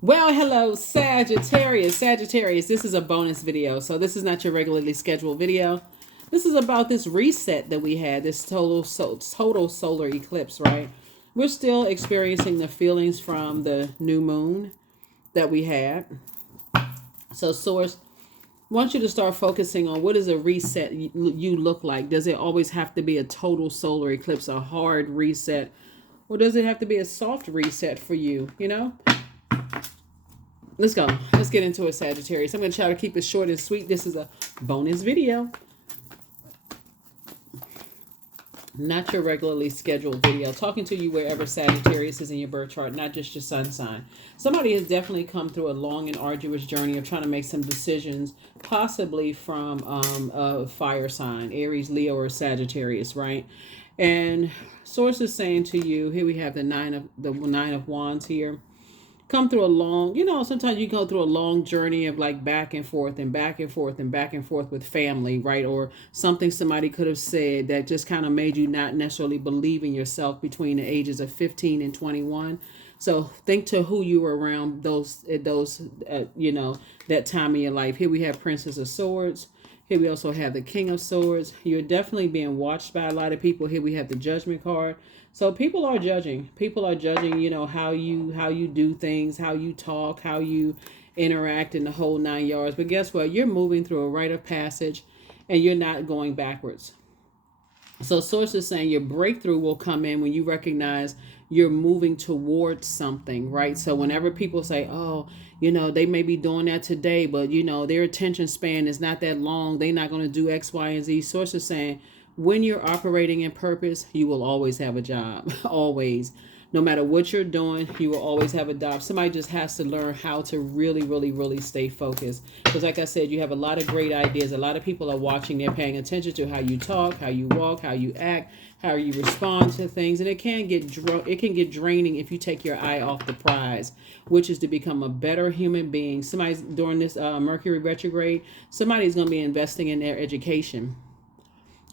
Well, hello, Sagittarius. Sagittarius, this is a bonus video. So this is not your regularly scheduled video. This is about this reset that we had, this total solar eclipse, right? We're still experiencing the feelings from the new moon that we had. So Source wants you to start focusing on what does a reset you look like. Does it always have to be a total solar eclipse, a hard reset? Or does it have to be a soft reset for you, you know? Let's go. Let's get into it, Sagittarius. I'm going to try to keep it short and sweet. This is a bonus video, not your regularly scheduled video. Talking to you wherever Sagittarius is in your birth chart, not just your sun sign. Somebody has definitely come through a long and arduous journey of trying to make some decisions, possibly from a fire sign, Aries, Leo, or Sagittarius, right? And Source is saying to you, here we have the nine of wands here. Come through a long, sometimes you go through a long journey of like back and forth and back and forth and back and forth with family, right? Or something somebody could have said that just kind of made you not necessarily believe in yourself between the ages of 15 and 21. So think to who you were around that time in your life. Here we have Princess of Swords. Here we also have the King of Swords. You're definitely being watched by a lot of people. Here we have the Judgment card. So people are judging. People are judging, how you do things, how you talk, how you interact in the whole 9 yards. But guess what? You're moving through a rite of passage and you're not going backwards. So Source is saying your breakthrough will come in when you recognize you're moving towards something, right? So whenever people say, oh, they may be doing that today, but their attention span is not that long. They're not going to do X, Y, and Z. Source is saying when you're operating in purpose, you will always have a job. Always. No matter what you're doing, you will always have a job. Somebody just has to learn how to really, really, really stay focused. Because like I said, you have a lot of great ideas. A lot of people are watching. They're paying attention to how you talk, how you walk, how you act, how you respond to things. And it can get draining if you take your eye off the prize, which is to become a better human being. Somebody's during this Mercury retrograde, somebody's going to be investing in their education,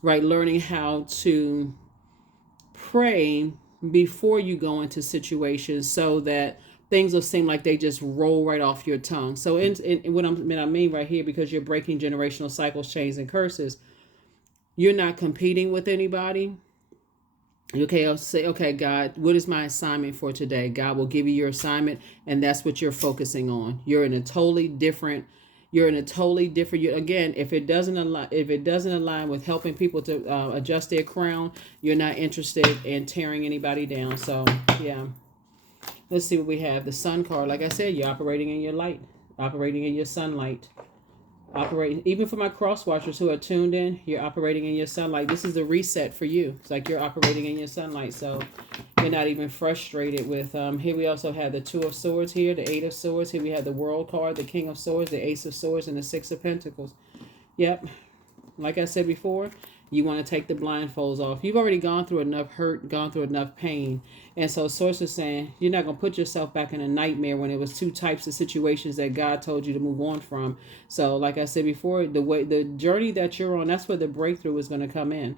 right? Learning how to pray before you go into situations so that things will seem like they just roll right off your tongue. So in what I mean right here, because you're breaking generational cycles, chains, and curses, you're not competing with anybody. Okay, I'll say, okay, God, what is my assignment for today? God will give you your assignment, and that's what you're focusing on. You're in a totally different. Again, if it doesn't align with helping people to adjust their crown, you're not interested in tearing anybody down. So yeah, let's see what we have. The Sun card. Like I said, you're operating in your light, operating in your sunlight. Operating, even for my cross watchers who are tuned in, you're operating in your sunlight. This is the reset for you. It's like you're operating in your sunlight, so you're not even frustrated with here we also have the Two of Swords here, the Eight of Swords. Here we have the World card, the King of Swords, the Ace of Swords, and the Six of Pentacles. Yep, like I said before, you want to take the blindfolds off. You've already gone through enough hurt, gone through enough pain. And so Source is saying you're not going to put yourself back in a nightmare when it was two types of situations that God told you to move on from. So like I said before, the journey that you're on, that's where the breakthrough is going to come in.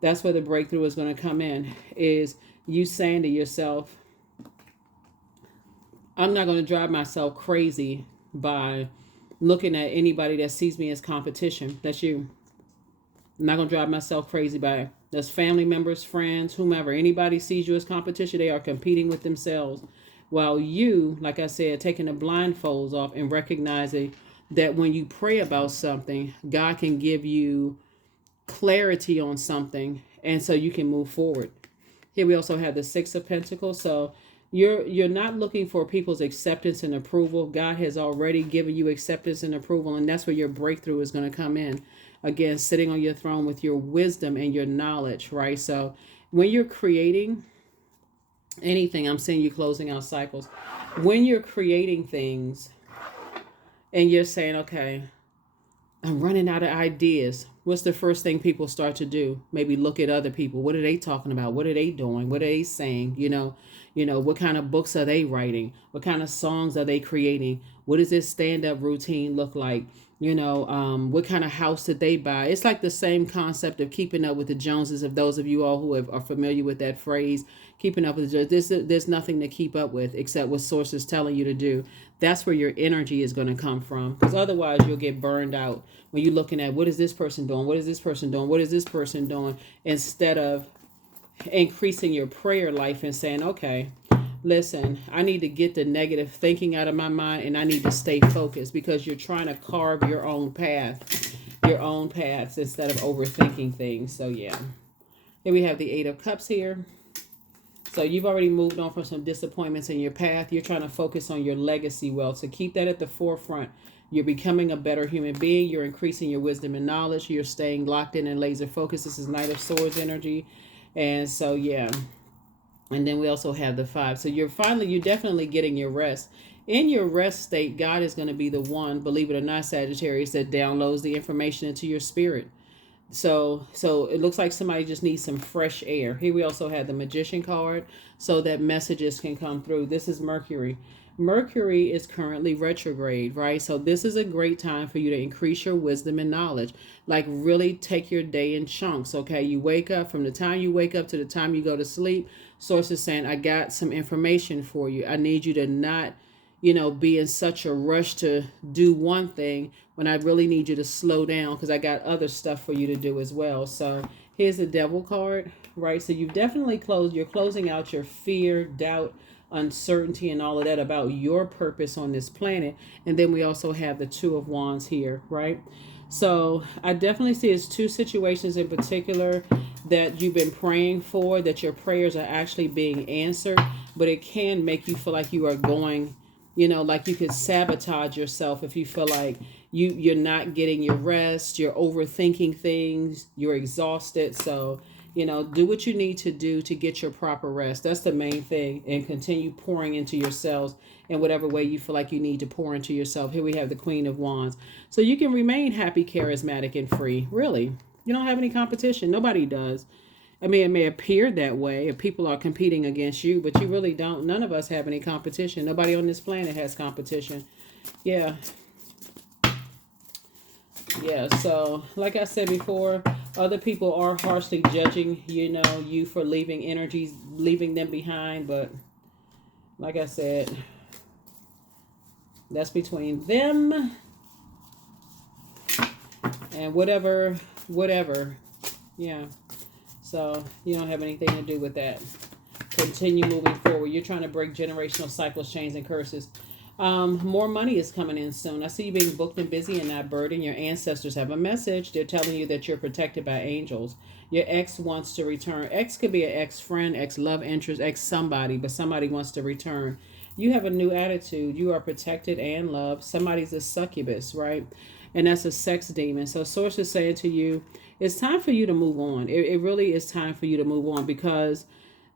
That's where the breakthrough is going to come in, is you saying to yourself, I'm not going to drive myself crazy by looking at anybody that sees me as competition. That's you. I'm not going to drive myself crazy by it. That's family members, friends, whomever. Anybody sees you as competition, they are competing with themselves. While you, like I said, taking the blindfolds off and recognizing that when you pray about something, God can give you clarity on something, and so you can move forward. Here we also have the Six of Pentacles. So you're not looking for people's acceptance and approval. God has already given you acceptance and approval, and that's where your breakthrough is going to come in. Again, sitting on your throne with your wisdom and your knowledge, right? So when you're creating anything, I'm seeing you closing out cycles. When you're creating things and you're saying, okay, I'm running out of ideas, what's the first thing people start to do? Maybe look at other people. What are they talking about? What are they doing? What are they saying? What kind of books are they writing? What kind of songs are they creating? What does this stand-up routine look like? What kind of house did they buy? It's like the same concept of keeping up with the Joneses. Of those of you all who are familiar with that phrase, keeping up with the Joneses, there's nothing to keep up with except what source is telling you to do. That's where your energy is going to come from, because otherwise you'll get burned out when you're looking at what is this person doing, what is this person doing, what is this person doing, instead of increasing your prayer life and saying, okay, listen, I need to get the negative thinking out of my mind, and I need to stay focused, because you're trying to carve your own paths instead of overthinking things. So yeah, here we have the Eight of Cups here. So you've already moved on from some disappointments in your path. You're trying to focus on your legacy wealth. So keep that at the forefront. You're becoming a better human being. You're increasing your wisdom and knowledge. You're staying locked in and laser focused. This is Knight of Swords energy. And so, yeah. And then we also have the 5. So you're definitely getting your rest. In your rest state, God is going to be the one, believe it or not, Sagittarius, that downloads the information into your spirit. So it looks like somebody just needs some fresh air. Here we also have the Magician card, so that messages can come through. This is Mercury. Mercury is currently retrograde, right? So this is a great time for you to increase your wisdom and knowledge. Like, really take your day in chunks, okay? You wake up, from the time you wake up to the time you go to sleep, source is saying, I got some information for you. I need you to not, be in such a rush to do one thing when I really need you to slow down, because I got other stuff for you to do as well. So here's the Devil card, right? So you've definitely you're closing out your fear, doubt, uncertainty, and all of that about your purpose on this planet. And then we also have the Two of Wands here, right? So I definitely see it's 2 situations in particular that you've been praying for, that your prayers are actually being answered, but it can make you feel like you are going, like you could sabotage yourself if you feel like you're not getting your rest, you're overthinking things, you're exhausted. So, do what you need to do to get your proper rest. That's the main thing. And continue pouring into yourselves in whatever way you feel like you need to pour into yourself. Here we have the Queen of Wands. So you can remain happy, charismatic, and free. Really. You don't have any competition. Nobody does. I mean, it may appear that way if people are competing against you, but you really don't. None of us have any competition. Nobody on this planet has competition. Yeah. Yeah, so like I said before, other people are harshly judging, you for leaving them behind. But like I said, that's between them and whatever. Yeah. So you don't have anything to do with that. Continue moving forward. You're trying to break generational cycles, chains, and curses. More money is coming in soon. I see you being booked and busy and not burdened. Your ancestors have a message. They're telling you that you're protected by angels. Your ex wants to return. Ex could be an ex-friend, ex-love interest, ex-somebody, but somebody wants to return. You have a new attitude. You are protected and loved. Somebody's a succubus, right? And that's a sex demon. So source is saying to you, it's time for you to move on. It really is time for you to move on, because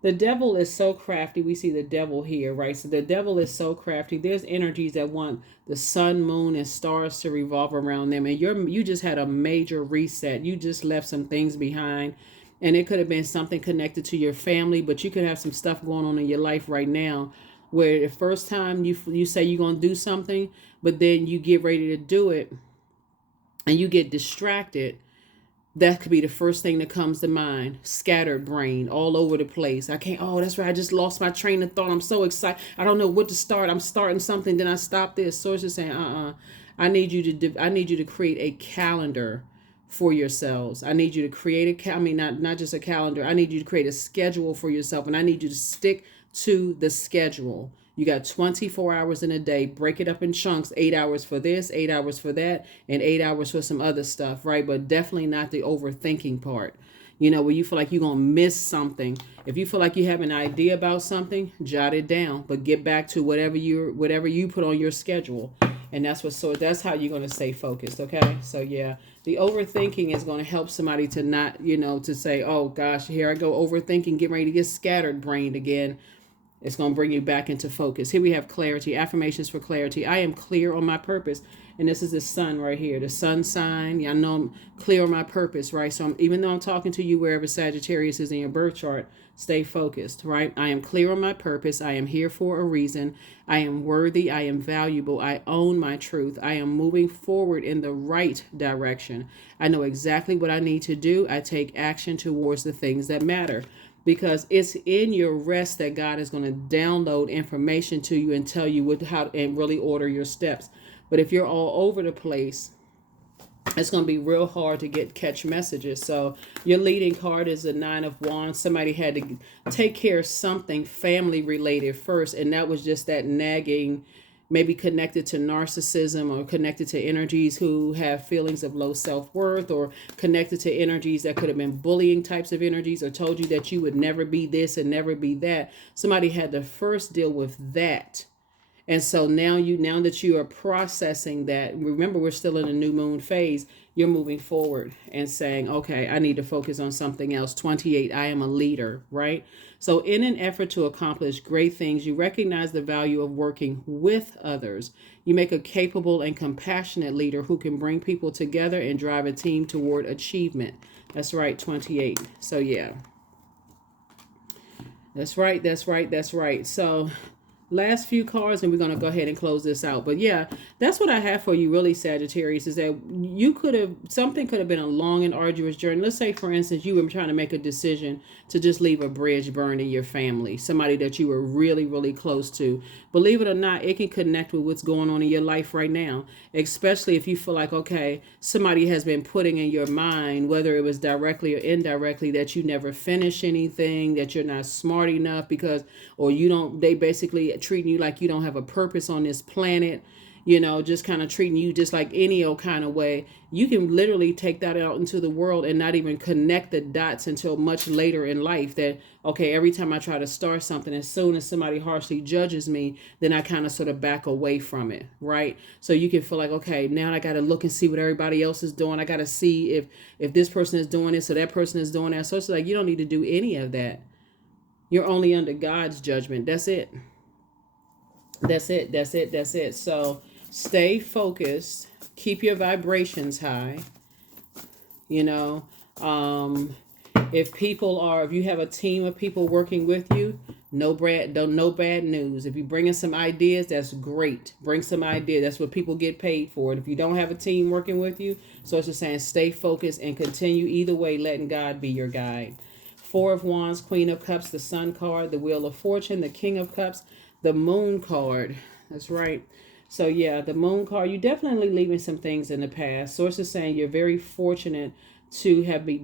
the devil is so crafty. We see the devil here, right? So the devil is so crafty. There's energies that want the sun, moon, and stars to revolve around them. And you just had a major reset. You just left some things behind. And it could have been something connected to your family, but you could have some stuff going on in your life right now where the first time you say you're going to do something, but then you get ready to do it and you get distracted. That could be the first thing that comes to mind. Scattered brain all over the place. That's right. I just lost my train of thought. I'm so excited. I don't know what to start. I'm starting something. Then I stop this. Source is saying, I need you to create a calendar for yourselves. I need you to create not just a calendar. I need you to create a schedule for yourself. And I need you to stick to the schedule. You got 24 hours in a day. Break it up in chunks. 8 hours for this, 8 hours for that, and 8 hours for some other stuff, right? But definitely not the overthinking part. Where you feel like you're going to miss something. If you feel like you have an idea about something, jot it down. But get back to whatever you put on your schedule. And that's how you're going to stay focused, okay? So, yeah, the overthinking is going to help somebody to not, to say, oh, gosh, here I go overthinking, getting ready to get scattered brained again. It's going to bring you back into focus. Here we have clarity, affirmations for clarity. I am clear on my purpose. And this is the sun right here, the sun sign. Yeah, I know I'm clear on my purpose, right? So even though I'm talking to you wherever Sagittarius is in your birth chart, stay focused, right? I am clear on my purpose. I am here for a reason. I am worthy. I am valuable. I own my truth. I am moving forward in the right direction. I know exactly what I need to do. I take action towards the things that matter, because it's in your rest that God is going to download information to you and tell you how and really order your steps. But if you're all over the place, it's going to be real hard to catch messages. So your leading card is the 9 of Wands. Somebody had to take care of something family related first, and that was just that nagging, maybe connected to narcissism or connected to energies who have feelings of low self-worth, or connected to energies that could have been bullying types of energies, or told you that you would never be this and never be that. Somebody had to first deal with that. And so now that you are processing that, remember we're still in a new moon phase, you're moving forward and saying, okay, I need to focus on something else. 28, I am a leader, right? So in an effort to accomplish great things, you recognize the value of working with others. You make a capable and compassionate leader who can bring people together and drive a team toward achievement. That's right, 28. So yeah, that's right. So last few cards, and we're going to go ahead and close this out. But yeah, that's what I have for you really, Sagittarius, is that something could have been a long and arduous journey. Let's say, for instance, you were trying to make a decision to just leave a bridge burned in your family, somebody that you were really, really close to. Believe it or not, it can connect with what's going on in your life right now, especially if you feel like, okay, somebody has been putting in your mind, whether it was directly or indirectly, that you never finish anything, that you're not smart enough or they basically treating you like you don't have a purpose on this planet, just kind of treating you just like any old kind of way. You can literally take that out into the world and not even connect the dots until much later in life, that, okay, every time I try to start something, as soon as somebody harshly judges me, then I kind of sort of back away from it, right? So you can feel like, okay, now I got to look and see what everybody else is doing. I got to see if this person is doing this or that person is doing that. So it's like, you don't need to do any of that. You're only under God's judgment. That's it. So stay focused. Keep your vibrations high. If you have a team of people working with you, no bad news. If you bring in some ideas, that's great. Bring some ideas. That's what people get paid for. And if you don't have a team working with you, so it's just saying stay focused and continue either way, letting God be your guide. 4 of Wands, Queen of Cups, the Sun card, the Wheel of Fortune, the King of Cups, the Moon card. That's right. So yeah, the Moon card, you're definitely leaving some things in the past. Source is saying you're very fortunate to be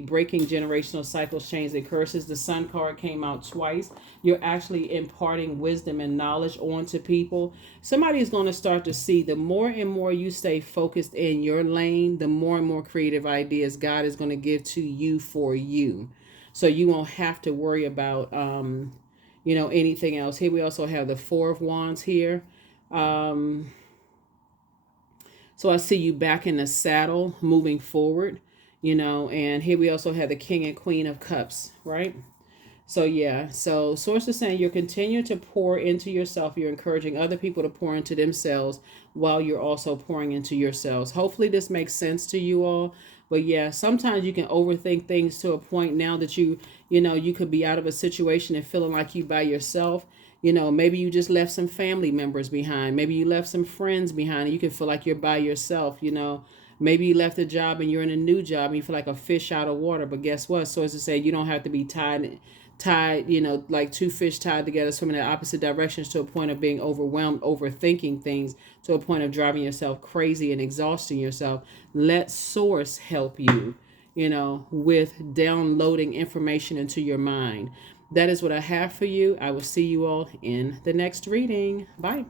breaking generational cycles, chains, and curses. The Sun card came out twice. You're actually imparting wisdom and knowledge onto people. Somebody is going to start to see, the more and more you stay focused in your lane, the more and more creative ideas God is going to give to you for you. So you won't have to worry about, anything else. Here we also have the 4 of Wands here. So I see you back in the saddle, moving forward, and here we also have the King and Queen of Cups, right? So yeah, so source is saying you're continuing to pour into yourself. You're encouraging other people to pour into themselves while you're also pouring into yourselves. Hopefully this makes sense to you all. But yeah, sometimes you can overthink things to a point now that you could be out of a situation and feeling like you by yourself. Maybe you just left some family members behind. Maybe you left some friends behind and you can feel like you're by yourself, Maybe you left a job and you're in a new job and you feel like a fish out of water. But guess what? So as to say, you don't have to be tied, like two fish tied together, swimming in opposite directions to a point of being overwhelmed, overthinking things, to a point of driving yourself crazy and exhausting yourself. Let source help you, with downloading information into your mind. That is what I have for you. I will see you all in the next reading. Bye.